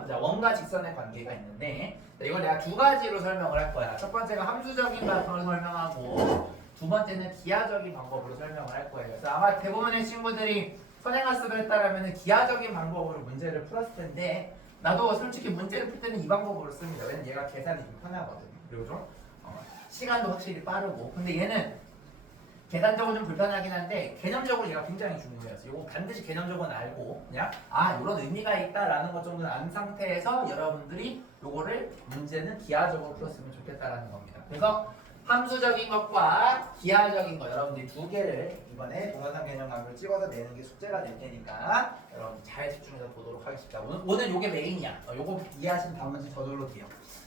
볼게요. 자, 원과 직선의 관계가 있는데 이걸 내가 두 가지로 설명을 할 거야. 첫 번째가 함수적인 방법을 설명하고 두 번째는 기하적인 방법으로 설명을 할 거예요. 그래서 아마 대부분의 친구들이 선행학습을 했다라면 기하적인 방법으로 문제를 풀었을 텐데 나도 솔직히 문제를 풀 때는 이 방법으로 씁니다. 왜냐면 얘가 계산이 좀 편하거든. 그리고 좀 시간도 확실히 빠르고. 근데 얘는 계산적으로 좀 불편하긴 한데 개념적으로 얘가 굉장히 중요해요. 이거 반드시 개념적으로는 알고 그냥 이런 의미가 있다라는 것 정도는 안 상태에서 여러분들이 요거를 문제는 기하적으로 풀었으면 좋겠다라는 겁니다. 그래서 함수적인 것과 기하적인 것 여러분들이 두 개를 이번에 동영상 개념감을 찍어서 내는 게 숙제가 될 테니까 여러분 잘 집중해서 보도록 하겠습니다. 오늘 요게 메인이야. 요거 이해하신 나머지 저절로 돼요.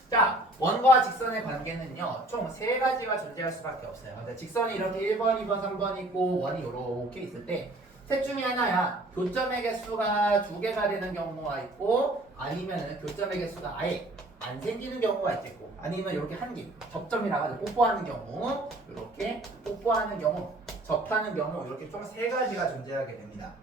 자, 원과 직선의 관계는요 총 세 가지가 존재할 수밖에 없어요. 근데 직선이 이렇게 1번, 2번, 3번 있고 원이 이렇게 있을 때 셋 중에 하나야. 교점의 개수가 두 개가 되는 경우가 있고 아니면은 교점의 개수가 아예 안 생기는 경우가 있겠고 아니면 이렇게 한 개 접점이 나가지고 뽀뽀하는 경우 이렇게 뽀뽀하는 경우 접하는 경우 이렇게 총 세 가지가 존재하게 됩니다.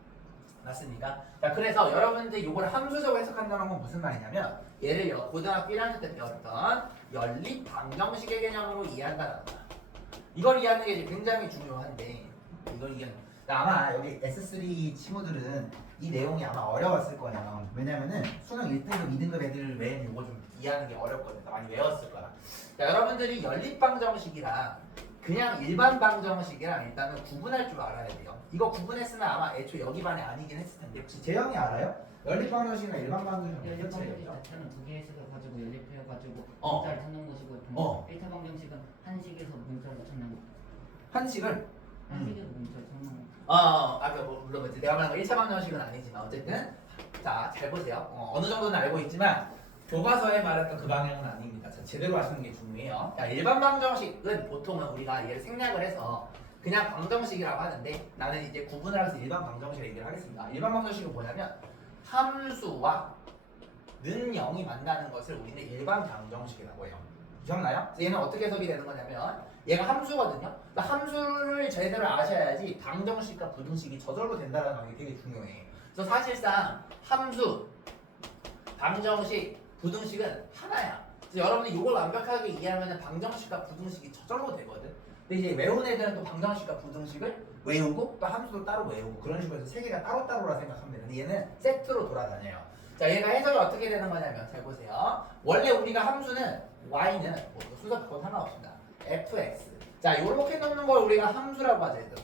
맞습니까? 자, 그래서 여러분들 이걸 함수적으로 해석한다는 건 무슨 말이냐면 얘를 고등학교 1학년 때 배웠던 연립 방정식의 개념으로 이해한다는 거야. 이걸 이해하는 게 굉장히 중요한데 이걸 이해하는 아마 여기 S3 친구들은 이 내용이 아마 어려웠을 거예요. 왜냐면은 수능 1등급, 2등급 애들 외에는 이거 좀 이해하는 게 어렵거든요. 많이 외웠을 거야. 자, 여러분들이 연립 방정식이랑 그냥 일반 방정식이랑 일단은 구분할 줄 알아야 돼요. 이거 구분했으면 아마 애초에 여기 반에 아니긴 했을 텐데 혹시 재영이 알아요? 연립 방정식이나 일반 방정식은 연립 방정식 자체는 두 개의 식을 가지고 연립해가지고 문자를 찾는 것이고 1차 방정식은 한 식에서 문자를 찾는 거. 한 식을? 한 식에서 문자를 찾는 거. 물론 내가 말한 거 1차 방정식은 아니지만 어쨌든 자, 잘 보세요. 어느 정도는 알고 있지만 교과서에 말했던 그 방향은 아닙니다. 자, 제대로 하시는 게 중요해요. 자, 일반 방정식은 보통은 우리가 얘를 생략을 해서 그냥 방정식이라고 하는데 나는 이제 구분을 해서 일반 방정식을 얘기를 하겠습니다. 일반 방정식은 뭐냐면 함수와 는 0이 만나는 것을 우리는 일반 방정식이라고 해요. 기억나요? 얘는 어떻게 해석이 되는 거냐면 얘가 함수거든요. 그러니까 함수를 제대로 아셔야지 방정식과 부등식이 저절로 된다는 게 되게 중요해. 그래서 사실상 함수, 방정식, 부등식은 하나야. 그래서 여러분이 이걸 완벽하게 이해하면 방정식과 부등식이 저절로 되거든. 근데 이제 외운 애들은 또 방정식과 부등식을 외우고 또 함수도 따로 외우고 그런 식으로 해서 세 개가 따로따로라 생각하면 되는데 얘는 세트로 돌아다녀요. 자, 얘가 해석이 어떻게 되는 거냐면 잘 보세요. 원래 우리가 함수는 y는 순서 바꿔도 상관없습니다. fx. 자, 요렇게 놓는 걸 우리가 함수라고 하죠, 얘들아.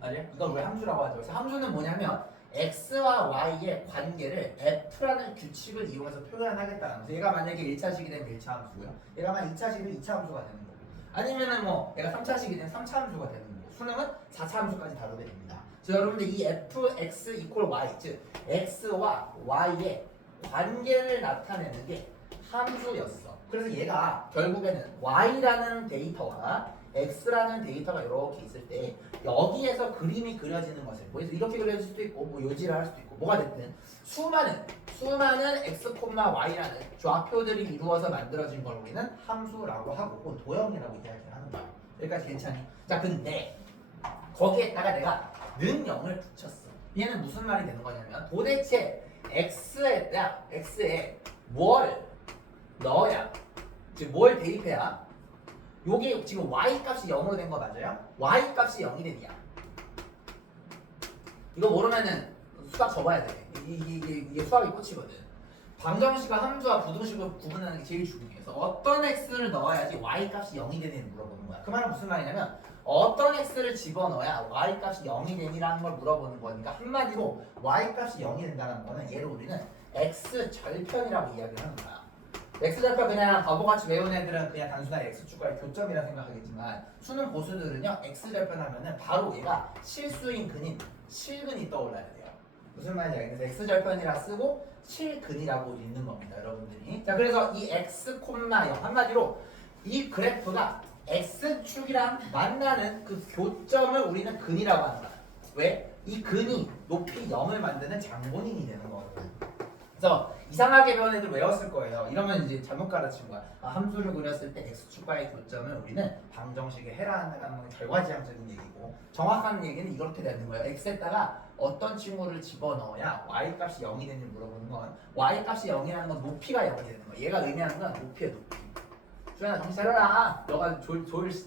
아니요? 이걸 왜 함수라고 하죠? 그래서 함수는 뭐냐면 x와 y의 관계를 f라는 규칙을 이용해서 표현하겠다는 거죠. 얘가 만약에 1차식이 되면 1차 함수고요. 얘가 만약 2차식이면 2차 함수가 되는 거고. 아니면은 뭐 얘가 3차식이 되면 3차 함수가 되는 거고. 수능은 4차 함수까지 다뤄냅니다. 그래서 여러분들 이 fx equal y, 즉 x와 y의 관계를 나타내는 게 함수였어. 그래서 얘가 결국에는 y라는 데이터와 x라는 데이터가 이렇게 있을 때 여기에서 그림이 그려지는 것을 그래서 이렇게 그려질 수도 있고 뭐 요지를 할 수도 있고 뭐가 됐든 수많은 x, y라는 좌표들이 이루어서 만들어진 걸 우리는 함수라고 하고 혹은 도형이라고 이야기하는 거야. 여기까지 괜찮니? 자, 근데 거기에다가 내가 는 0을 붙였어. 얘는 무슨 말이 되는 거냐면 도대체 x에 뭘 넣어야 즉 뭘 대입해야 요게 지금 y 값이 0으로 된 거 맞아요? y 값이 0이 되냐? 이거 모르면은 수학 접어야 돼. 이게 수학이 꽂히거든. 방정식과 함수와 부등식을 구분하는 게 제일 중요해. 그래서 어떤 x를 넣어야지 y 값이 0이 되는지 물어보는 거야. 그 말은 무슨 말이냐면 어떤 x를 집어넣어야 y 값이 0이 되니라는 걸 물어보는 거니까 한마디로 y 값이 0이 된다는 거는 얘를 우리는 x 절편이라고 이야기를 하는 거야. x절편 그냥 바보같이 외운 애들은 그냥 단순한 x축과의 교점이라 생각하겠지만 수능 보수들은요 x절편 하면은 바로 얘가 실수인 근인 실근이 떠올라야 돼요. 무슨 말인지 알겠어요? x절편이라 쓰고 실근이라고 읽는 겁니다, 여러분들이. 자, 그래서 이 x, 0 한마디로 이 그래프가 x축이랑 만나는 그 교점을 우리는 근이라고 하는 거야. 왜? 이 근이 높이 0을 만드는 장본인이 되는 거거든. 그래서 이상하게 배운 애들 외웠을 거예요. 이러면 이제 잘못 가르친 거야. 함수를 그렸을 때 x축과의 교점을 우리는 방정식에 해라는 건 결과지향적인 얘기고, 정확한 얘기는 이렇게 되는 거예요. x에다가 어떤 친구를 집어넣어야 y 값이 0이 되는지 물어보는 건, y 값이 0이라는 건 높이가 0이 되는 거야. 얘가 의미하는 건 높이의 높이. 수연아 정신 차려라. 너가 조일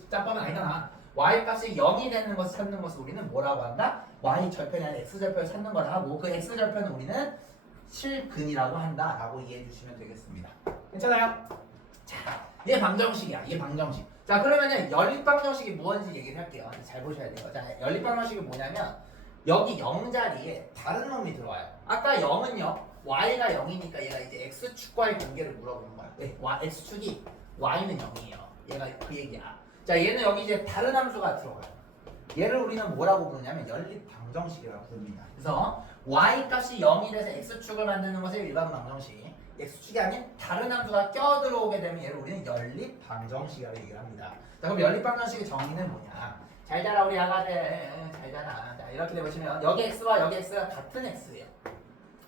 짬밥은 아니잖아. y 값이 0이 되는 것을 찾는 것을 우리는 뭐라고 한다? y 절편이 아니라 x 절편을 찾는 걸 하고, 그 x 절편은 우리는 실근이라고 한다 라고 이해해 주시면 되겠습니다. 괜찮아요? 자, 이게 방정식이야. 이게 방정식. 자, 그러면은 연립방정식이 무엇인지 얘기를 할게요. 잘 보셔야 돼요. 자, 연립방정식이 뭐냐면 여기 0 자리에 다른 놈이 들어와요. 아까 0은요 y가 0이니까 얘가 이제 x축과의 관계를 물어보는 거야. 네, x축이 y는 0이에요. 얘가 그 얘기야. 자, 얘는 여기 이제 다른 함수가 들어가요. 얘를 우리는 뭐라고 부르냐면 연립방정식이라고 부릅니다. 그래서 y 값이 0이 돼서 x축을 만드는 것을 일반 방정식, x축이 아닌 다른 함수가 껴들어오게 되면 얘를 우리는 연립방정식이라고 얘기를 합니다. 자, 그럼 연립방정식의 정의는 뭐냐? 잘 자라 우리 아가들, 잘 자라. 자, 이렇게 되보시면 여기 x와 여기 x가 같은 x예요.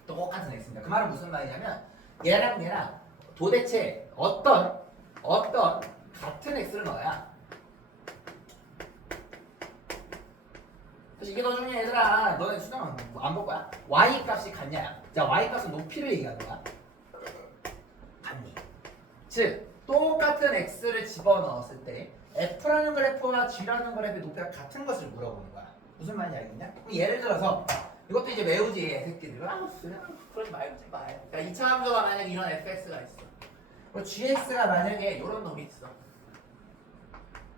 똑같은 x입니다. 그 말은 무슨 말이냐면 얘랑 도대체 어떤 같은 x를 넣어야, 이게 더 중요해 얘들아. 너네 수능 안 볼 거야? y 값이 같냐? 자, y 값은 높이를 얘기하는 거야. 같니? 즉 똑같은 x를 집어넣었을 때 f라는 그래프와 g라는 그래프의 높이가 같은 것을 물어보는 거야. 무슨 말인지 알겠냐? 그럼 예를 들어서 이것도 이제 외우지 새끼들. 그러지 말고 제발. 자, 2차 함수가 만약에 이런 fx가 있어. 그리고 gx가 만약에 이런 놈이 있어.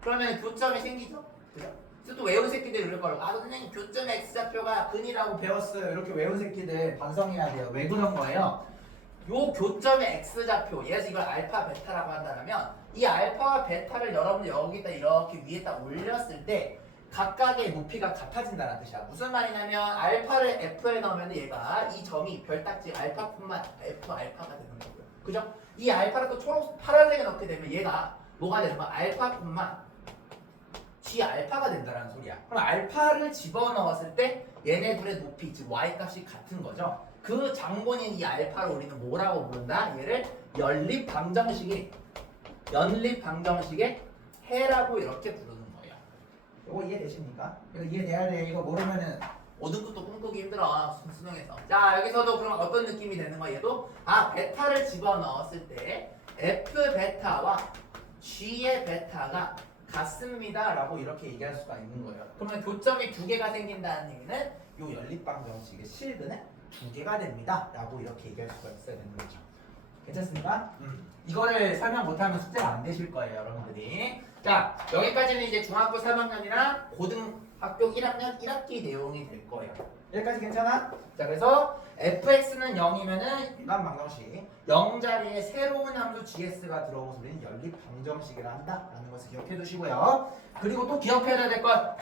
그러면 교점이 생기죠? 그죠? 또 외운 새끼들 이럴 거라고. 아, 선생님 교점 x좌표가 근이라고 배웠어요. 이렇게 외운 새끼들 반성해야 돼요. 왜 그런 거예요? 요 교점의 x좌표, 예를 들어서 이걸 알파 베타라고 한다면 이 알파와 베타를 여러분들 여기다 이렇게 위에다 올렸을 때 각각의 높이가 같아진다는 뜻이야. 무슨 말이냐면 알파를 f에 넣으면 얘가 이 점이 별딱지 알파뿐만 f 알파가 되는 거고요. 그죠? 이 알파를 또 초록 파란색에 넣게 되면 얘가 뭐가 되는 거야? 알파뿐만 g 알파가 된다는 소리야. 그럼 알파를 집어넣었을 때 얘네 둘의 높이, 즉 y 값이 같은 거죠. 그 장본인 이 알파를 우리는 뭐라고 부른다? 얘를 연립방정식의 해라고 이렇게 부르는 거예요. 이거 이해되십니까? 이거 이해돼야 돼. 이거 모르면은 5등급도 꿈꾸기 힘들어 수능에서. 자, 여기서도 그럼 어떤 느낌이 되는 거야? 얘도 베타를 집어넣었을 때 f 베타와 g의 베타가 같습니다 라고 이렇게 얘기할 수가 있는 거예요. 그러면 교점이 두 개가 생긴다는 얘기는 이 연립방정식의 실근은 두 개가 됩니다 라고 이렇게 얘기할 수가 있어야 되는 거죠. 괜찮습니까? 이거를 설명 못하면 숙제가 안 되실 거예요 여러분들이. 자, 여기까지는 이제 중학교 3학년이나 고등학교 1학년 1학기 내용이 될 거예요. 여기까지 괜찮아? 자, 그래서 fx는 0이면은 일반 방정식 0 자리에 새로운 함수 gs가 들어오면 우리는 연립 방정식이라 한다라는 것을 기억해 두시고요. 그리고 또 기억해야 될 것.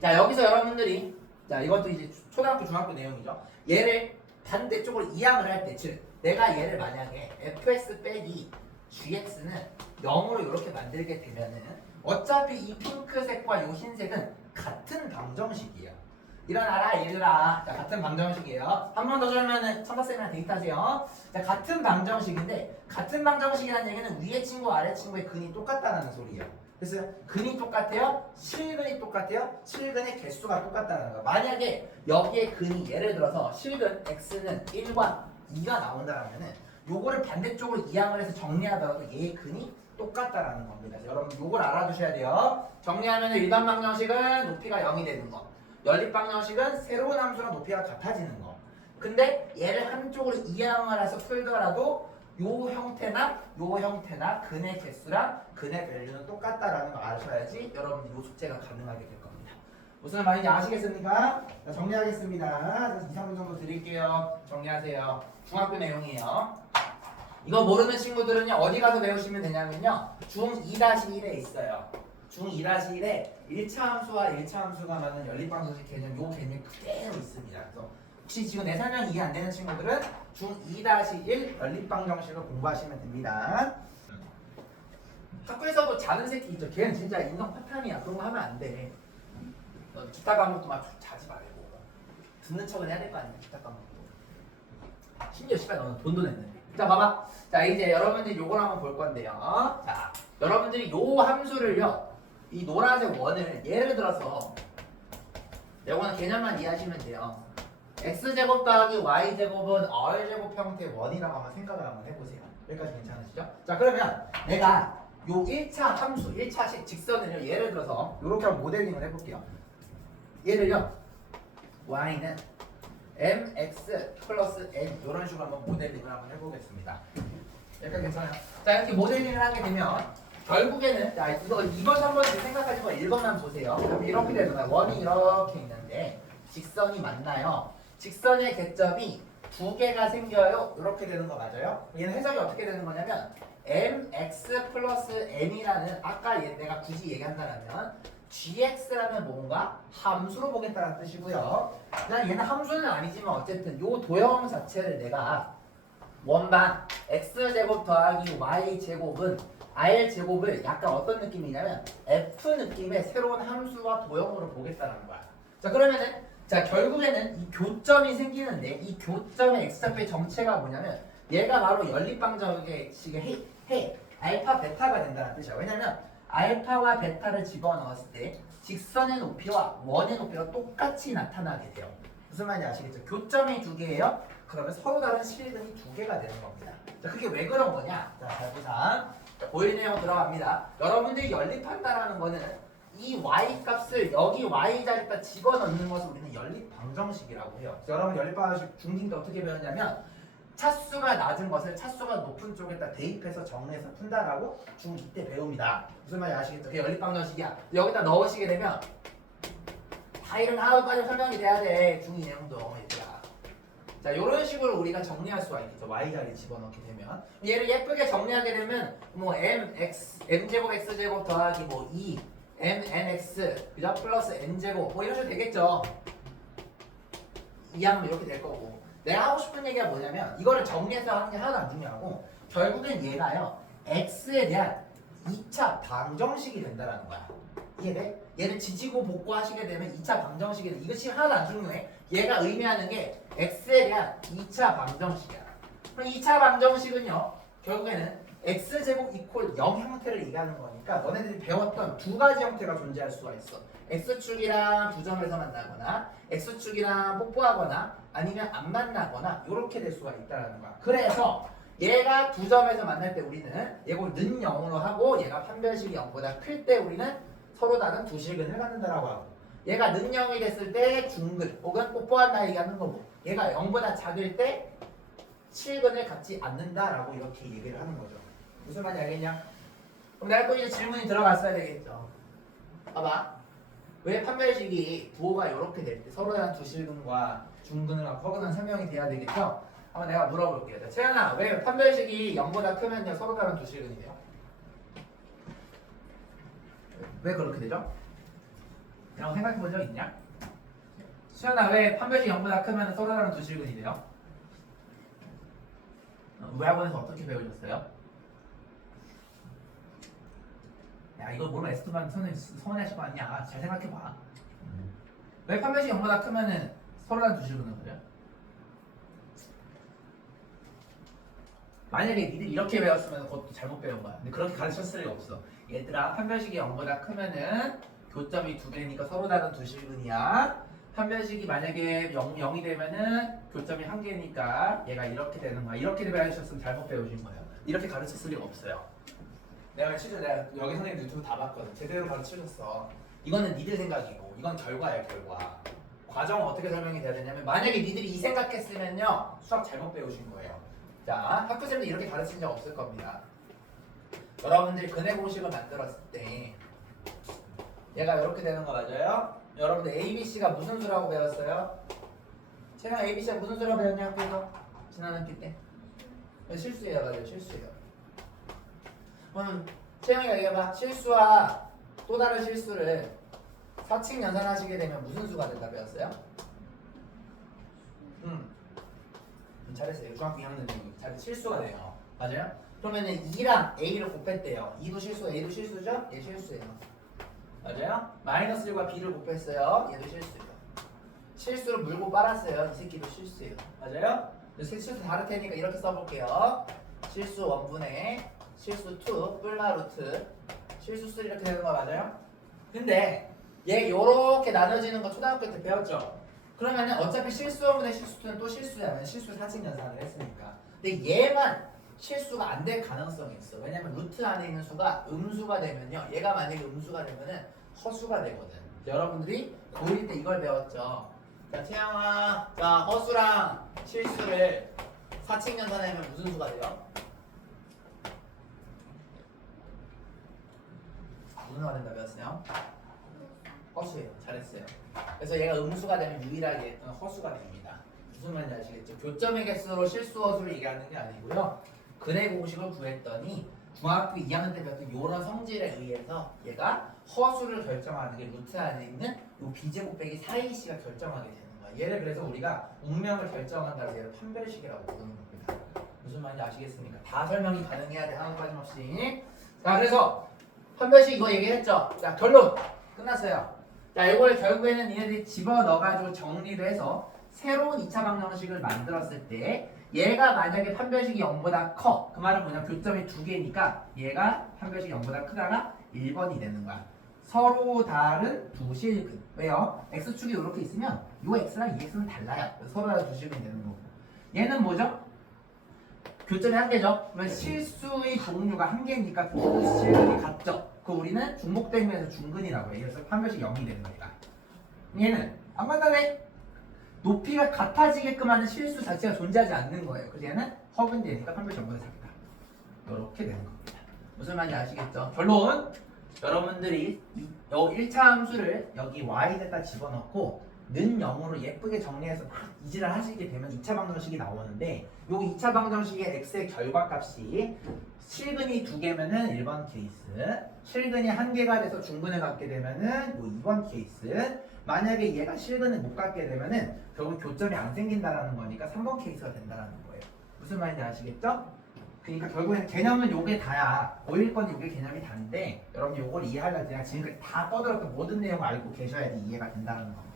자, 여기서 여러분들이, 자, 이것도 이제 초등학교 중학교 내용이죠. 얘를 반대쪽으로 이항을 할 때, 즉 내가 얘를 만약에 fx 빼기 gx는 0으로 이렇게 만들게 되면은 어차피 이 핑크색과 이 흰색은 같은 방정식이에요. 일어나라 얘들아. 자, 같은 방정식이에요. 한 번 더 주면은 청각쌤이랑 데이트하세요. 자, 같은 방정식인데 같은 방정식이라는 얘기는 위에 친구 아래 친구의 근이 똑같다는 소리예요. 그래서 근이 똑같아요? 실근이 똑같아요? 실근의 개수가 똑같다는 거예요. 만약에 여기에 근이 예를 들어서 실근 x는 1과 2가 나온다면은 요거를 반대쪽으로 이항을 해서 정리하더라도 얘의 근이 똑같다라는 겁니다. 여러분 요걸 알아두셔야 돼요. 정리하면 일반 방정식은 높이가 0이 되는 거. 연립방정식은 새로운 함수랑 높이가 같아지는 거. 근데 얘를 한쪽으로 이항을 해서 풀더라도 요 형태나 근의 개수랑 근의 밸류는 똑같다라는 걸 아셔야지 여러분들 요 숙제가 가능하게 될 겁니다. 무슨 말인지 아시겠습니까? 자, 정리하겠습니다. 2, 3분 정도 드릴게요. 정리하세요. 중학교 내용이에요. 이거 모르는 친구들은요 어디 가서 배우시면 되냐면요 중2-1에 있어요. 중2-1에 1차 함수와 1차 함수가 맞는 연립방정식 개념, 요 개념이 그대로 있습니다. 그래서 혹시 지금 내 설명이 이해 안 되는 친구들은 중2-1 연립방정식을 공부하시면 됩니다. 학교에서도 자는 새끼 있죠. 걔는 진짜 인성 파탄이야. 그런 거 하면 안 돼. 너 기타 과목도 막 자지 말고 듣는 척은 해야 될 거 아니야. 기타 과목도. 심지어 씨발 너는 돈도 냈는데. 자 봐봐. 자 이제 여러분들이 요걸 한번 볼 건데요. 자 여러분들이 요 함수를요. 이 노란색 원을 예를 들어서 요거는 개념만 이해하시면 돼요. x제곱 더하기 y제곱은 r제곱 형태의 원이라고 한번 생각을 한번 해보세요. 여기까지 괜찮으시죠? 자 그러면 내가 요 1차 함수, 1차식 직선을요. 예를 들어서 요렇게 한번 모델링을 해볼게요. 얘를요. y는 mx 플러스 n 이런 식으로 한번 모델링을 한번 해보겠습니다. 약간 괜찮아요? 자 이렇게 모델링을 하게 되면 결국에는 자 이거 2번 3번 생각하시고 1번만 보세요. 그럼 이렇게 되는 거야. 원이 이렇게 있는데 직선이 맞나요? 직선의 궤점이 두 개가 생겨요. 이렇게 되는 거 맞아요? 얘는 해석이 어떻게 되는 거냐면 mx 플러스 n이라는 아까 내가 굳이 얘기한다면 gx라는 뭔가 함수로 보겠다는 뜻이고요. 그냥 얘는 함수는 아니지만 어쨌든 요 도형 자체를 내가 원반 x제곱 더하기 y제곱은 r제곱을 약간 어떤 느낌이냐면 f 느낌의 새로운 함수와 도형으로 보겠다는 거야. 자 그러면은 자 결국에는 이 교점이 생기는데 이 교점의 x좌표의 정체가 뭐냐면 얘가 바로 연립방정식의 해 알파 베타가 된다는 뜻이야. 왜냐면 알파와 베타를 집어넣었을 때 직선의 높이와 원의 높이가 똑같이 나타나게 돼요. 무슨 말인지 아시겠죠? 교점이 두 개예요. 그러면 서로 다른 실근이 두 개가 되는 겁니다. 자, 그게 왜 그런 거냐? 자, 잘 보자. 보이는 내용 들어갑니다. 여러분들이 연립한다라는 거는 이 y 값을 여기 y 자리에다 집어넣는 것을 우리는 연립 방정식이라고 해요. 그래서 여러분 연립 방정식 중딩 때 어떻게 배웠냐면 차수가 낮은 것을 차수가 높은 쪽에다 대입해서 정리해서 푼다라고 중2 때 배웁니다. 무슨 말인지 아시겠죠? 그게 연립 방정식이야. 여기다 넣으시게 되면 다 이런 하나까지 설명이 돼야 돼. 중2 내용도 얘들아. 자, 이런 식으로 우리가 정리할 수가 있겠죠. y 자리 집어넣게 되면 얘를 예쁘게 정리하게 되면 뭐 m제곱 x제곱 더하기 뭐 2 mnx 그죠? 플러스 n제곱 뭐 이런 식으로 되겠죠. 이항은 이렇게 될 거고 내가 하고 싶은 얘기가 뭐냐면 이거를 정리해서 하는 게 하나도 안 중요하고 결국엔 얘가요 x에 대한 2차 방정식이 된다라는 거야. 이해돼? 얘를 지지고 볶고하시게 되면 2차 방정식이 돼. 이것이 하나도 안 중요해. 얘가 의미하는 게 x에 대한 2차 방정식이야. 그럼 2차 방정식은요 결국에는 x제곱 이퀄 0 형태를 얘기하는 거니까 너네들이 배웠던 두 가지 형태가 존재할 수가 있어. x축이랑 두 점에서 만나거나 x축이랑 뽀뽀하거나 아니면 안 만나거나 이렇게 될 수가 있다는 거야. 그래서 얘가 두 점에서 만날 때 우리는 얘를 는 0으로 하고 얘가 판별식이 0보다 클 때 우리는 서로 다른 두 실근을 갖는다라고 하고 얘가 는 0이 됐을 때 중근 혹은 뽀뽀한다 얘기하는 거고 얘가 0보다 작을 때 실근을 갖지 않는다라고 이렇게 얘기를 하는 거죠. 무슨 말인지 알겠냐? 그럼 내가 또 이제 질문이 들어갔어야 되겠죠. 봐봐. 왜 판별식이 부호가 이렇게 될 때 서로 다른 두 실근과 중근을 갖고 허근은 설명이 돼야 되겠죠? 한번 내가 물어볼게요. 자, 채연아, 왜 판별식이 0보다 크면요 서로 다른 두 실근이 돼요? 왜 그렇게 되죠? 라고 생각해 본 적 있냐? 수연아, 왜 판별식이 0보다 크면 서로 다른 두 실근이 돼요? 우리 학원에서 어떻게 배우셨어요? 야 이거 모르면 S2반 서운해하실 거 아니야. 잘 생각해봐. 왜 판별식 0보다 크면은 서로 다른 두 실근을 그래요? 만약에 니들 이렇게 배웠으면 그것도 잘못 배운 거야. 근데 그렇게 가르쳤을 리가 없어. 얘들아 판별식이 0보다 크면은 교점이 두 개니까 서로 다른 두 실근이야. 판별식이 만약에 0이 되면은 교점이 한 개니까 얘가 이렇게 되는 거야. 이렇게 배우셨으면 잘못 배우신 거예요. 이렇게 가르쳤을 리가 없어요. 내가 여기 선생님 유튜브 다 봤거든. 제대로 가르쳐줬어. 이거는 니들 생각이고 이건 결과야 결과. 과정은 어떻게 설명이 돼야 되냐면 만약에 니들이 이 생각했으면요 수학 잘못 배우신 거예요. 자 학교생들 이렇게 가르친 적 없을 겁니다. 여러분들이 근해 공식을 만들었을 때 얘가 이렇게 되는 거 맞아요? 여러분들 ABC가 무슨 수라고 배웠어요? 제가 ABC가 무슨 수라고 배웠냐 학교에서? 지난 학기 때 실수예요. 맞아요. 실수예요. 그럼 채영이가 얘기해봐. 실수와 또 다른 실수를 사칙 연산하시게 되면 무슨 수가 된다 배웠어요? 잘했어요. 중학교 2학년 잘 실수가 돼요. 맞아요? 그러면은 2랑 A를 곱했대요. 2도 실수, A도 실수죠? 얘 실수예요. 맞아요? 마이너스 1과 B를 곱했어요. 얘도 실수예요. 실수를 물고 빨았어요. 이 새끼도 실수예요. 맞아요? 실수 다를 테니까 이렇게 써볼게요. 실수 1분의 실수 2 뿔마 루트 실수 3 이렇게 되는 거 맞아요? 근데 얘 요렇게 나눠지는 거 초등학교 때 배웠죠? 그러면은 어차피 실수 1분의 실수 2는 또 실수야. 실수 사칙 연산을 했으니까. 근데 얘만 실수가 안 될 가능성이 있어. 왜냐면 루트 안에 있는 수가 음수가 되면요. 얘가 만약에 음수가 되면은 허수가 되거든. 여러분들이 고1 때 이걸 배웠죠. 자, 태양아, 자, 허수랑 실수를 사칙 연산하면 무슨 수가 돼요? 무슨 수가 된다 배웠어요? 허수예요. 잘했어요. 그래서 얘가 음수가 되면 유일하게 허수가 됩니다. 무슨 말인지 아시겠죠? 교점의 개수로 실수 허수를 얘기하는 게 아니고요. 근의 공식을 구했더니 중학교 2학년 때 배웠던 이런 성질에 의해서 얘가 허수를 결정하는 게 루트 안에 있는 이 b제곱 빼기 4ac가 결정하게 되는 거야. 얘를 그래서 우리가 운명을 결정한다고 얘를 판별식이라고 부르는 겁니다. 무슨 말인지 아시겠습니까? 다 설명이 가능해야 돼. 하나 빠짐없이. 자, 그래서 판별식 이거 얘기했죠? 자, 결론 끝났어요. 자, 이걸 결국에는 얘네들이 집어넣어가지고 정리를 해서 새로운 2차 방정식을 만들었을 때 얘가 만약에 판별식이 0보다 커. 그 말은 뭐냐? 교점이 2개니까 얘가 판별식이 0보다 크다가 1번이 되는 거야. 서로 다른 두 실근. 왜요? x축이 이렇게 있으면 이 x랑 이 x는 달라요. 서로 다른 두 실근이 되는 거고. 얘는 뭐죠? 교점이 한 개죠. 그러면 실수의 종류가 한 개니까 두 실근이 같죠. 그 우리는 중복되면서 중근이라고 해요. 그래서 판별식 0이 되는 거니까. 얘는 안 만나네. 높이가 같아지게끔 하는 실수 자체가 존재하지 않는 거예요. 그래서 얘는 허근 되니까 판별식 0보다 작다. 이렇게 되는 겁니다. 무슨 말인지 아시겠죠? 결론! 여러분들이 1차 함수를 여기 y에다 집어넣고 는 0으로 예쁘게 정리해서 막 이질을 하시게 되면 2차 방정식이 나오는데 요 2차 방정식의 x의 결과값이 실근이 2개면은 1번 케이스, 실근이 1개가 돼서 중근을 갖게 되면은 요 2번 케이스, 만약에 얘가 실근을 못 갖게 되면은 결국 교점이 안 생긴다라는 거니까 3번 케이스가 된다라는 거예요. 무슨 말인지 아시겠죠? 그러니까 결국에는 개념은 요게 다야. 5일권 요게 개념이 다인데 여러분 요걸 이해하려면 그냥 지금까지 다 떠들었던 모든 내용을 알고 계셔야지 이해가 된다는 겁니다.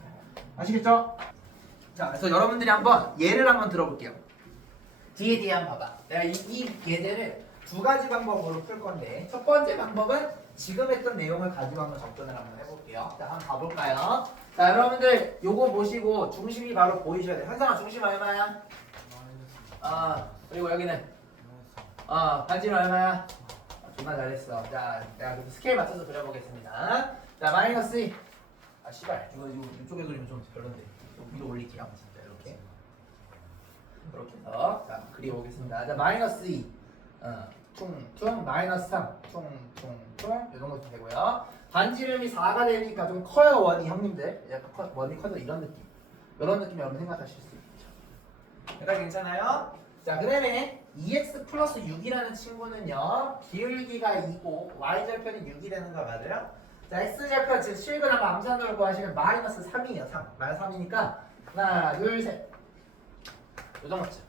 아시겠죠? 자, 그래서 여러분들이 한번 예를 한번 들어볼게요. 뒤에 한번 봐봐. 내가 이 예제를 두 가지 방법으로 풀 건데 첫 번째 방법은 지금 했던 내용을 가지고 한번 접근을 한번 해볼게요. 자, 한번 가볼까요? 자, 여러분들 요거 보시고 중심이 바로 보이셔야 돼요. 현상아 중심 얼마야? 그리고 여기는 반지름 얼마야? 존나 잘했어. 자, 내가 스케일 맞춰서 그려보겠습니다. 자, 마이너스 2. 씨발 이거 이쪽에 그리면 좀 별론데 위로 올릴게요. 진짜 이렇게 해서 자 그려보겠습니다. 자 마이너스 2 퉁퉁 마이너스 3 퉁퉁퉁 이런 것도 되고요. 반지름이 4가 되니까 좀 커요. 원이 형님들 약간 원이 커서 이런 느낌 여러분 생각하실 수 있죠. 여기까지 괜찮아요? 자 그 다음에 2x 플러스 6이라는 친구는요 기울기가 2고 y절편이 6이 되는 거 맞아요? 자, x절편 즉 실근하고 암산으로 구하시면 마이너스 3이에요. 3. 마이너스 3이니까 하나, 둘, 셋. 요 정도쯤.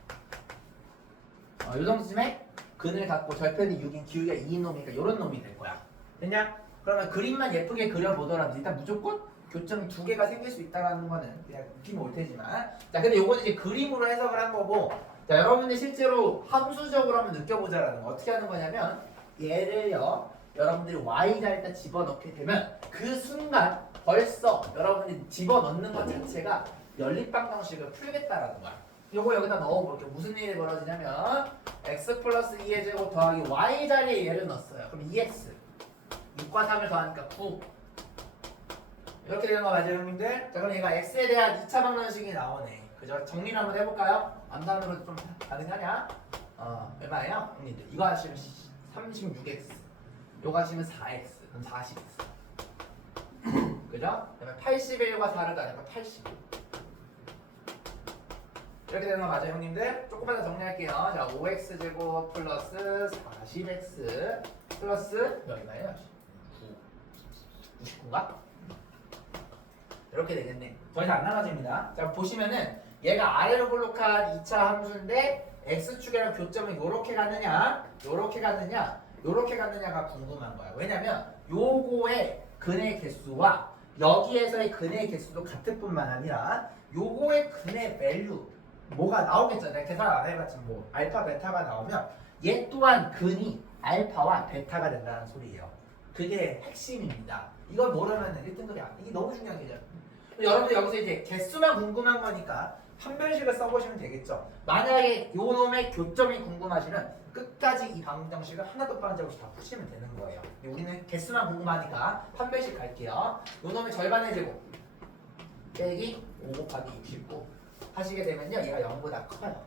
요 정도쯤에 근을 갖고 절편이 6인 기울기가 2인 놈이니까 요런 놈이 될 거야. 됐냐? 그러면 그림만 예쁘게 그려보더라도 일단 무조건 교점이 2개가 생길 수 있다는 거는 그냥 느낌이 올 테지만 자, 근데 요거는 이제 그림으로 해석을 한 거고 자, 여러분들 실제로 함수적으로 한번 느껴보자라는 거 어떻게 하는 거냐면 얘를요 여러분들이 y자에다 집어넣게 되면 그 순간 벌써 여러분들이 집어넣는 것 자체가 연립방정식을 풀겠다라는 거야. 요거 여기다 넣어볼게요. 무슨 일이 벌어지냐면 x 플러스 2의 제곱 더하기 y 자리에 얘를 넣었어요. 그럼 2x 6과 3을 더하니까 9 이렇게 되는 거 맞아요 형님들? 자 그럼 얘가 x에 대한 2차 방정식이 나오네. 그죠? 정리를 한번 해볼까요? 암산으로 좀 가능하냐? 얼마예요? 형님들 이거 하시면 36x 요거 하시면 4x 그럼 40x 그죠? 그다음에 81과 4를 더하니까 80 이렇게 되는 거 맞아요 형님들? 조금만 더 정리할게요. 자 5x제곱 플러스 40x 플러스 몇이나요? 99인가? 이렇게 되겠네. 더 이상 안 나눠집니다. 자 보시면은 얘가 아래로 볼록한 2차 함수인데 x축이랑 교점은 요렇게 가느냐 요렇게 갔느냐가 궁금한 거야. 왜냐면 요거의 근의 개수와 여기에서의 근의 개수도 같을 뿐만 아니라 요거의 근의 밸류 뭐가 나오겠죠. 내가 계산 안 해봤지만 뭐 알파 베타가 나오면 얘 또한 근이 알파와 베타가 된다는 소리예요. 그게 핵심입니다. 이걸 모르면 1등급이 안 돼. 이게 너무 중요한 게죠. 여러분들 여기서 이제 개수만 궁금한 거니까 판별식을 써보시면 되겠죠. 만약에 요 놈의 교점이 궁금하시면 끝까지 이 방정식을 하나도 빠짐 없이 다 푸시면 되는 거예요. 근데 우리는 개수만 궁금하니까 판별식 갈게요. 요 놈의 절반의 제곱 빼기 5 곱하기 69 하시게 되면요. 얘가 0보다 커요.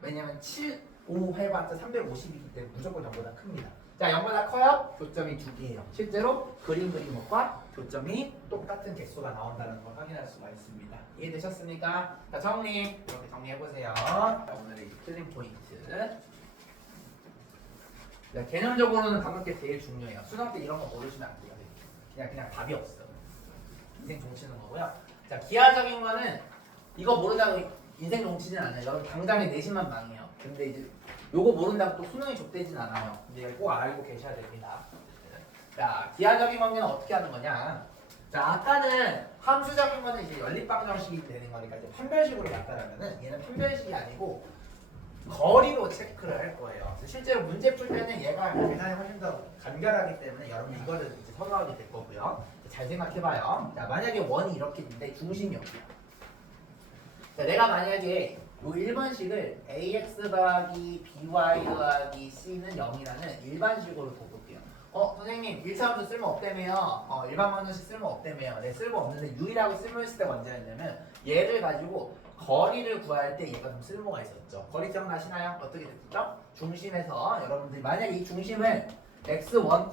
왜냐면 7, 5 해봤자 350이기 때문에 무조건 0보다 큽니다. 자, 0보다 커요? 교점이 2개예요. 실제로 그린 것과 교점이 똑같은 개수가 나온다는 걸 확인할 수가 있습니다. 이해되셨습니까? 자, 정리. 이렇게 정리해보세요. 자, 오늘의 틀린 포인트. 자, 개념적으로는 방금 게 제일 중요해요. 수능 때 이런 거 모르시면 안 돼요. 그냥 답이 없어. 인생 종치는 거고요. 자, 기하적인 거는 이거 모르다고 인생 종치진 않아요. 여러분 당장에 내신만 망해요. 근데 이제 요거 모른다고 또 수능이 좁되진 않아요. 근데 이거 꼭 알고 계셔야 됩니다. 자, 기하적인 관계는 어떻게 하는 거냐? 자, 아까는 함수적인 거는 이제 연립방정식이 되는 거니까 이제 판별식으로 갔다라면은 얘는 판별식이 아니고 거리로 체크를 할 거예요. 실제로 문제 풀 때는 얘가 계산이 훨씬 더 간결하기 때문에 여러분 이거를 이제 선호하게 될 거고요. 잘 생각해봐요. 자, 만약에 원이 이렇게 있는데 중심이 없어요. 자, 내가 만약에 요 1번식을 ax 더하기 by 더하기 c는 0이라는 일반식으로 둬볼게요. 선생님 1차함수 쓸모 없다며요. 일반 방정식 쓸모 없다며요. 네, 쓸모 없는데 유일하고 쓸모 있을 때가 언제였냐면 얘를 가지고 거리를 구할 때 얘가 좀 쓸모가 있었죠. 거리 기억나시나요? 어떻게 됐죠? 중심에서 여러분들이 만약에 이 중심을 x1,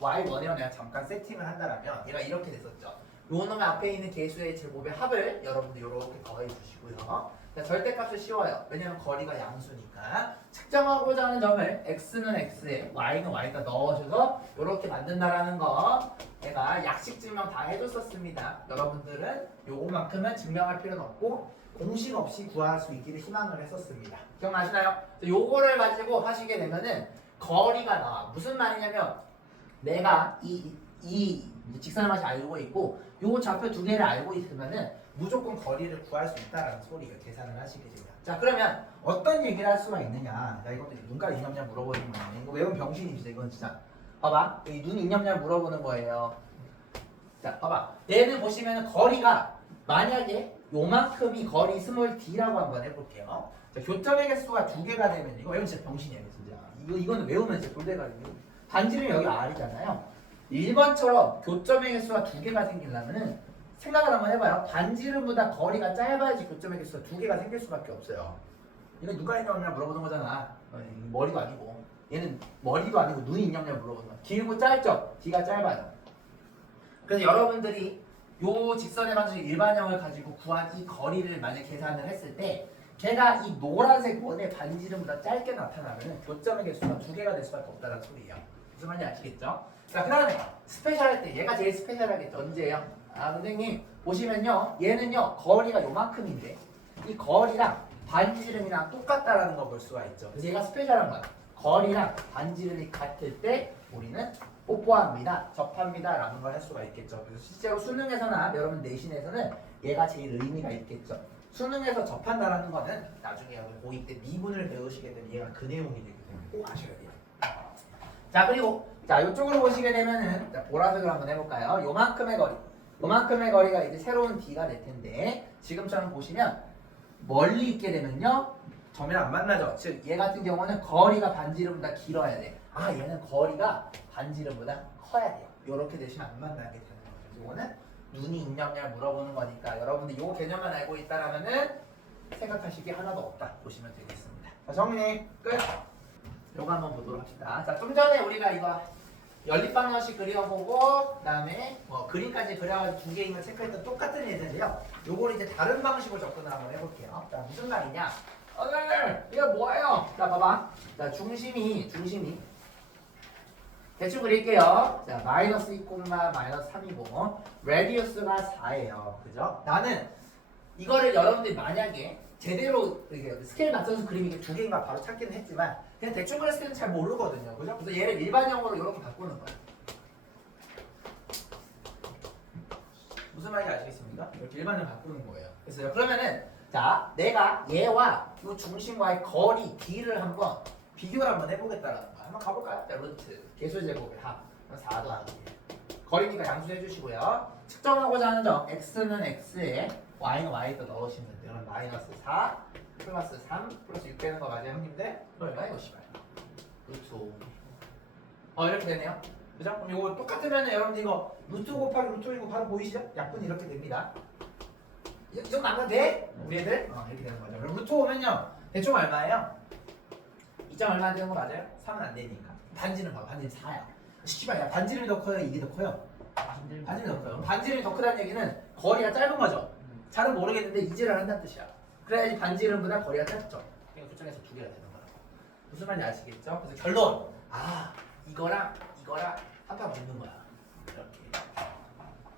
y1이라고 내가 잠깐 세팅을 한다면 얘가 이렇게 됐었죠. 요 놈의 앞에 있는 개수의 제곱의 합을 여러분들 이렇게 더해 주시고요. 자, 절대값이 쉬워요. 왜냐면 거리가 양수니까. 측정하고자 하는 점을 x는 x에 y는 y에다 넣어줘서 이렇게 만든다라는 거 제가 약식 증명 다 해줬었습니다. 여러분들은 요거만큼은 증명할 필요는 없고 공식 없이 구할 수 있기를 희망을 했었습니다. 기억나시나요? 요거를 가지고 하시게 되면은 거리가 나와. 무슨 말이냐면 내가 이 직선의 맛이 알고 있고 요 좌표 두 개를 알고 있으면은 무조건 거리를 구할 수 있다라는 소리가 계산을 하시게 됩니다. 자, 그러면 어떤 얘기를 할 수가 있느냐? 자, 이것도 눈깔 있냐냐 물어보는 거예요. 이거 외우면 병신이지 이건 진짜. 봐봐, 여기 눈 있냐냐 물어보는 거예요. 자, 봐봐. 얘는 보시면 거리가 만약에 요만큼이 거리 스몰 d라고 한번 해볼게요. 자, 교점의 개수가 두 개가 되면 이거 외우면 진짜 병신이에요, 진짜. 이거는 외우면 진짜 돌대가리고. 반지름 여기 r이잖아요. 1번처럼 교점의 개수가 두 개가 생기려면은 생각을 한번 해봐요. 반지름보다 거리가 짧아야지 교점의 개수가 두 개가 생길 수밖에 없어요. 이건 누가 있냐냐 물어보는 거잖아. 머리도 아니고 얘는 머리도 아니고 눈이 있냐냐 물어보는 거야. 길고 짧죠? D가 짧아요. 그래서 여러분들이 요 직선의 방정식 일반형을 가지고 구한 이 거리를 만약 계산을 했을 때 걔가 이 노란색 원의 반지름보다 짧게 나타나면 교점의 개수가 두 개가 될 수밖에 없다는 소리예요. 무슨 말인지 아시겠죠? 자, 그 다음에 스페셜 할 때 얘가 제일 스페셜하겠죠. 언제예요? 선생님 보시면요 얘는요 거리가 요만큼인데 이 거리랑 반지름이랑 똑같다라는 걸 볼 수가 있죠. 그래서 얘가 스페셜한 거야. 거리랑 반지름이 같을 때 우리는 뽀뽀합니다, 접합니다 라는 걸 할 수가 있겠죠. 그래서 실제로 수능에서나 여러분 내신에서는 얘가 제일 의미가 있겠죠. 수능에서 접한다라는 거는 나중에 고2 때 미분을 배우시게 되면 얘가 그 내용이 되기 때문에 꼭 아셔야 돼요. 자, 그리고 자 이쪽으로 보시게 되면은 자, 보라색으로 한번 해볼까요? 요만큼의 거리가 이제 새로운 d가 될 텐데 지금처럼 보시면 멀리 있게 되면요 점이랑 안 만나죠. 즉 얘 같은 경우는 거리가 반지름보다 길어야 돼. 얘는 거리가 반지름보다 커야 돼요. 이렇게 되시면 안 만나게 되는 거죠. 이거는 눈이 있냐냐 물어보는 거니까 여러분들 요 개념만 알고 있다라면은 생각하실 게 하나도 없다 보시면 되겠습니다. 자, 정리 끝. 요거 한번 보도록 합시다. 자, 좀 전에 우리가 이거 연립방정식 그려보고 그다음에 그림까지 그려가지고 두 개인 걸 체크했던 똑같은 예제인데요. 요걸 이제 다른 방식으로 접근을 한번 해볼게요. 자, 무슨 말이냐? 이거 뭐예요? 자, 봐봐. 자, 중심이 대충 그릴게요. 자, 마이너스 2, 마이너스 3이고 레디우스가 4예요. 그죠? 나는 이거를 여러분들이 만약에 제대로 스케일 맞춰서 그림이 이게 두 개인가 바로 찾기는 했지만 그냥 대충 그렸을 때는 잘 모르거든요. 그죠? 그래서 얘를 일반형으로 이렇게 바꾸는 거예요. 무슨 말인지 아시겠습니까? 이렇게 일반형 바꾸는 거예요. 그래서 그러면은 자, 내가 얘와 이 중심과의 거리 D를 한번 비교를 한번 해보겠다라는 거야. 한번 가볼까요? 자, 루트 개수제곱의 합 4 더하기 1. 거리니까 양수해 주시고요. 측정하고자 하는 점 x는 x에 y는 y에다 넣으시면 돼요. 그럼 마이너스 4 플러스 3 플러스 6 되는 거 맞아요, 형님들? 얼마 이거 씨발. 루트 5. 이렇게 되네요. 그죠? 그럼 이거 똑같으면 여러분들 이거 루트 곱하기 루트 5 바로 보이시죠? 약분이 이렇게 됩니다. 이 정도 안 가도 돼? 우리 애들? 이렇게 되는 거죠. 그럼 루트 5면요 대충 얼마예요? 2점 얼마 되는 거 맞아요? 3은 안 되니까. 반지는 봐봐. 반지는 4야. 씨발, 야, 반지름이 더 커요? 이게 더 커요? 반지름이 더 커요. 반지름이 더 크다는 얘기는 거리가 짧은 거죠. 잘은 모르겠는데 이제를 한다는 뜻이야. 그래야지 반지름보다 거리가 짧죠. 그러니까 그쪽에서 두 개가 되는 거라고. 무슨 말인지 아시겠죠? 그래서 결론. 이거랑 한 판 붙는 거야. 이렇게.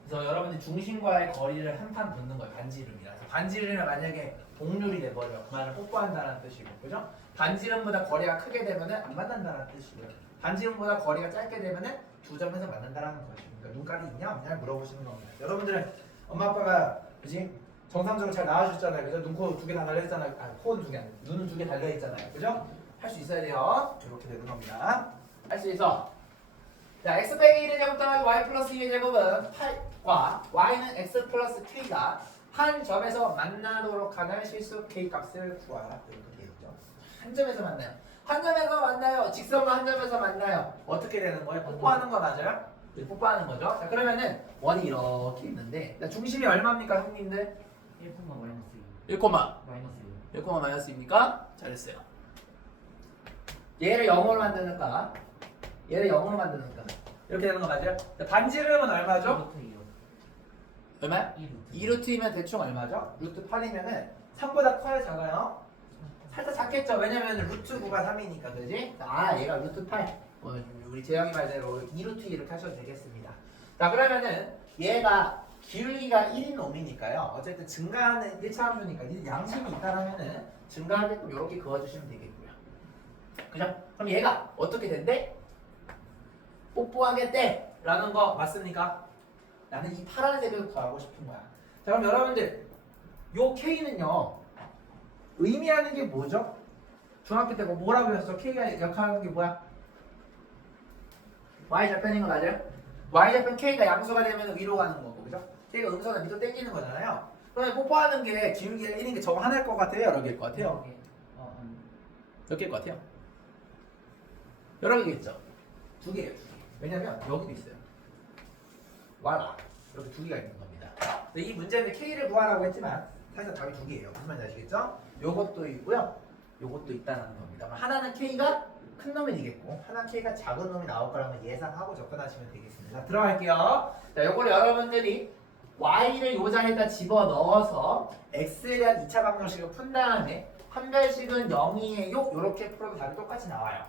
그래서 여러분들 중심과의 거리를 한 판 붙는 거예요. 반지름이라서. 반지름이 만약에 동률이 돼버려. 그 말은 뽀뽀한다는 뜻이고, 그죠? 반지름보다 거리가 크게 되면은 안 만난다는 뜻이고요. 반지름보다 거리가 짧게 되면은 두 점에서 만난다는 것입니다. 눈깔이 있냐 없냐 물어보시는 겁니다. 여러분들은 엄마 아빠가 그지 정상적으로 잘 나와주셨잖아요. 그죠? 눈, 코 두 개 다 달려있잖아요. 코는 두 개, 눈은 두 개 달려있잖아요. 그죠? 할 수 있어야 돼요. 이렇게 되는 겁니다. 할 수 있어. 자, x 빼기 1의 제곱 더하기 y 플러스 2의 제곱은 8과 y는 x 플러스 k가 한 점에서 만나도록 하는 실수 k 값을 구하라. 이렇게 되어 있죠. 한 점에서 만나요. 한 점에서 만나요. 직선과 한 점에서 만나요. 어떻게 되는 거예요? 뽀뽀하는 거 맞아요? 뽀뽀하는 거죠. 자, 그러면은 원이 이렇게 있는데 자, 중심이 얼마입니까, 형님들? 1, 마이너스 1, 마이너스 1, 마이너스 2입니까? 잘했어요. 얘를 0으로 만드는가? 얘를 0으로 만드는가? 이렇게 되는 거 맞아요? 자, 반지름은 얼마죠? 2. 얼마야? 2루트. 2루트이면 대충 얼마죠? 루트 8이면은 3보다 커요, 작아요? 살짝 작겠죠? 왜냐면 루트 9가 3이니까, 그지? 얘가 루트 8. 우리 재영이 말대로 2루트 이렇게 하셔도 되겠습니다. 자, 그러면은 얘가 기울기가 1인 놈이니까요. 어쨌든 증가하는 1차 함수니까 양심이 있다라면은 증가하게끔 이렇게 그어주시면 되겠고요. 그죠? 그럼 얘가 어떻게 된대? 뽀뽀하겠대! 라는 거 맞습니까? 나는 이 파란색을 더하고 싶은 거야. 자, 그럼 여러분들 요 K는요 의미하는 게 뭐죠? 중학교 때 뭐라고 했어? K가 역할하는 게 뭐야? Y좌편인 거 맞아요? Y좌편 K가 양수가 되면 위로 가는 거고, 그죠? K가 음수가 밑으로 당기는 거잖아요. 그러면 뽀뽀하는 게 기울기가 1인 게 저거 하나일 것 같아요? 여러 개일 것 같아요? 몇 개일 것 같아요? 여러 개겠죠? 두 개예요, 두 개. 왜냐면 여기도 있어요. 와라. 이렇게 두 개가 있는 겁니다. 근데 이 문제는 K를 구하라고 했지만 사실 답이 두 개예요. 무슨 말인지 아시겠죠? 요것도 있고요. 요것도 있다는 겁니다. 하나는 K가 큰 놈이 되겠고 하나는 K가 작은 놈이 나올 거라는 예상하고 접근하시면 되겠습니다. 들어갈게요. 자, 요거를 여러분들이 Y를 요 자리에다 집어넣어서 X에 대한 2차 방정식을 푼 다음에 판별식은 0이에요. 요렇게 풀어도 답이 똑같이 나와요.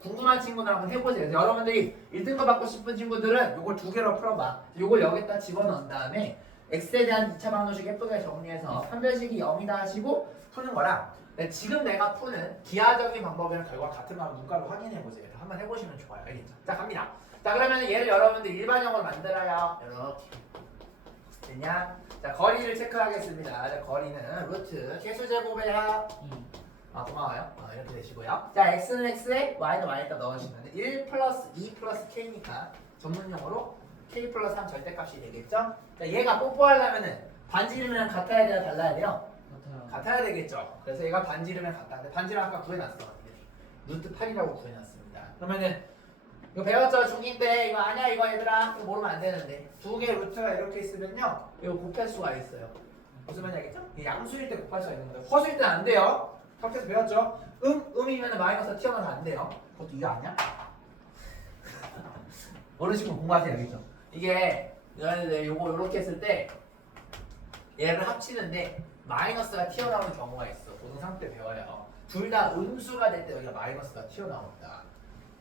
궁금한 친구들 한번 해보세요. 여러분들이 1등급 받고 싶은 친구들은 요걸 두 개로 풀어봐. 요걸 여기다 집어넣은 다음에 X에 대한 2차 방정식 예쁘게 정리해서 판별식이 0이다 하시고 푸는 거랑 지금 내가 푸는 기하적인 방법이랑 결과가 같은 거 한번 눈가로 확인해보세요. 한번 해보시면 좋아요. 알겠죠? 자, 갑니다. 자, 그러면 얘를 여러분들 일반형으로 만들어요. 이렇게. 됐냐? 자, 거리를 체크하겠습니다. 자, 거리는 루트 개수제곱의 합. 고마워요. 이렇게 되시고요. 자, x는 x에 y는 y에다 넣으시면 1 플러스 2 플러스 k니까 전문용어로 k 플러스 3 절대값이 되겠죠? 자, 얘가 뽀뽀하려면은 반지름이랑 같아야 돼요? 달라야 돼요? 같아야 되겠죠? 그래서 얘가 반지름이랑 같다. 근데 반지름 아까 구해놨어. 루트 8이라고 구해놨습니다. 그러면은 이거 배웠죠? 중2 때 이거 아니야 이거 얘들아 이거 모르면 안 되는데 두 개 루트가 이렇게 있으면요 이거 곱할 수가 있어요. 무슨 말인지 알겠죠? 양수일 때 곱할 수가 있는 거예요. 허수일 때는 안 돼요. 탑에서 배웠죠? 음이면 마이너스 튀어나오면 안 돼요. 그것도 이거 아니야? 어르신분 공부하세요. 알겠죠? 이게 요거 요렇게 했을 때 얘를 합치는데 마이너스가 튀어나오는 경우가 있어. 고등상 때 배워요. 둘 다 음수가 될 때 여기가 마이너스가 튀어나온다.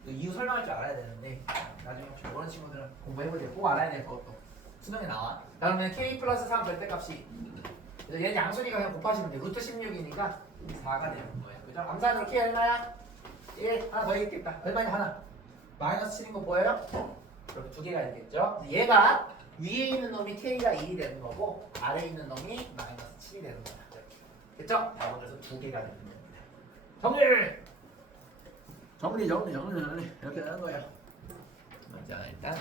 이유 설명할 줄 알아야 되는데 나중에 혹시 모르는 친구들은 공부해보세요. 꼭 알아야 돼. 그것도 수능에 나와. 그러면 k 플러스 3 절대값이 얘는 양수니까 그냥 곱하시면 돼요. 루트 16이니까 4가 되는 거예요. 그죠? 암산으로 k 얼마야? 1 하나 더 있겠다. 얼마냐 하나. 마이너스 7인 거 보여요? 이렇게 두 개가 있겠죠? 얘가 위에 있는 놈이 k가 1이 되는 거고 아래에 있는 놈이 마이너스 7이 되는 거야. 이렇게. 됐죠? 자, 그래서 두 개가 되는 겁니다. 정리 이렇게 하는 거예요. 자, 일단